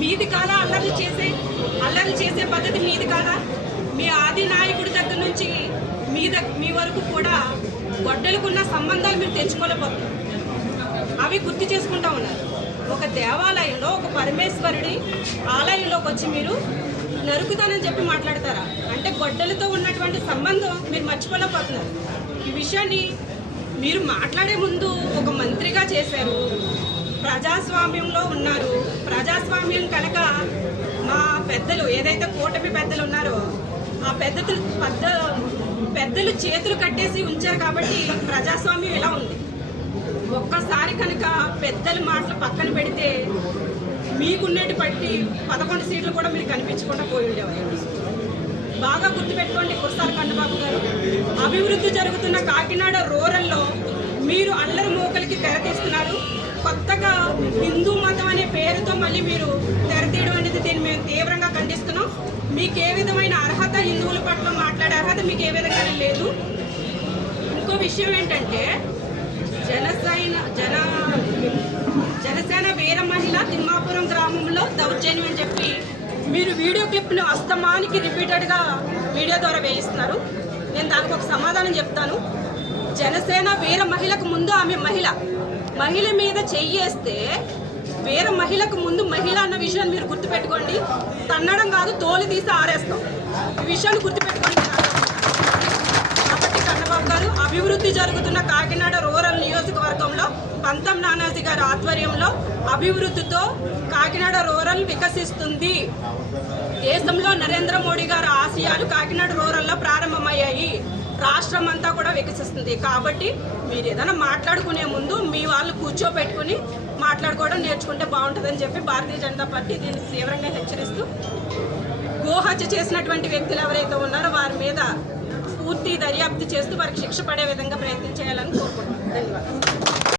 మీది కాదా అల్లర్లు చేసే పద్ధతి మీది కాదా? మీ ఆది నాయకుడి దగ్గర నుంచి మీ వరకు కూడా గొడ్డలకున్న సంబంధాలు మీరు తెచ్చుకోలేకపోతున్నారు. అవి గుర్తు చేసుకుంటా ఉన్నారు. ఒక దేవాలయంలో ఒక పరమేశ్వరుడి ఆలయంలోకి వచ్చి మీరు నరుకుతానని చెప్పి మాట్లాడతారా? అంటే గొడ్డలతో ఉన్నటువంటి సంబంధం మీరు మర్చిపోలేకపోతున్నారు. ఈ విషయాన్ని మీరు మాట్లాడే ముందు ఒక మంత్రిగా చేశారు, ప్రజాస్వామ్యంలో ఉన్నారు. ప్రజాస్వామ్యం కనుక మా పెద్దలు ఏదైతే కూటమి పెద్దలు ఉన్నారో ఆ పెద్దలు చేతులు కట్టేసి ఉంచారు కాబట్టి ప్రజాస్వామ్యం ఇలా ఉంది. ఒక్కసారి కనుక పెద్దల మాటలు పక్కన పెడితే మీకున్నట్టు బట్టి 11 సీట్లు కూడా మీరు కనిపించకుండా పోయి ఉండేవారు. బాగా గుర్తుపెట్టుకోండి కుర్సాల కన్నబాబు గారు. అభివృద్ధి జరుగుతున్న కాకినాడ రూరల్లో మీరు అల్లరి మోకలికి తెరతీస్తున్నారు. కొత్తగా హిందూ మతం అనే పేరుతో మళ్ళీ మీరు తెరతీయడం అనేది దీన్ని మేము తీవ్రంగా ఖండిస్తున్నాం. మీకు ఏ విధమైన అర్హత, హిందువుల పట్ల మాట్లాడే అర్హత మీకు ఏ విధంగా లేదు. ఇంకో విషయం ఏంటంటే జనసేన వీర మహిళ తిమ్మాపురం గ్రామంలో దౌర్జన్యం అని చెప్పి మీరు వీడియో క్లిప్ను అస్తమానికి రిపీటెడ్గా వీడియో ద్వారా వేయిస్తున్నారు. నేను దానికి ఒక సమాధానం చెప్తాను. జనసేన వీర మహిళకు ముందు ఆమె మహిళ మీద చెయ్యేస్తే వీర మహిళకు ముందు మహిళ అన్న విషయాన్ని మీరు గుర్తుపెట్టుకోండి. తన్నడం కాదు, తోలు తీసి ఆరేస్తాం. ఈ విషయాన్ని గుర్తుపెట్టుకోండి. కాబట్టి కన్నబాబు గారు, అభివృద్ధి జరుగుతున్న కాకినాడ రూరల్ నియోజకవర్గంలో పంతం నానాజీ గారి ఆధ్వర్యంలో అభివృద్ధితో కాకినాడ రూరల్ వికసిస్తుంది. దేశంలో నరేంద్ర మోడీ గారి ఆశయాలు కాకినాడ రూరల్లో ప్రారంభమయ్యాయి. రాష్ట్రం అంతా కూడా వికసిస్తుంది. కాబట్టి మీరు ఏదైనా మాట్లాడుకునే ముందు మీ వాళ్ళు కూర్చోబెట్టుకుని మాట్లాడుకోవడం నేర్చుకుంటే బాగుంటుందని చెప్పి భారతీయ జనతా పార్టీ దీన్ని తీవ్రంగా హెచ్చరిస్తూ గోహత్య చేసినటువంటి వ్యక్తులు ఎవరైతే ఉన్నారో వారి మీద పూర్తి దర్యాప్తు చేస్తూ వారికి శిక్ష పడే విధంగా ప్రయత్నం చేయాలని కోరుకుంటున్నాను. ధన్యవాదాలు.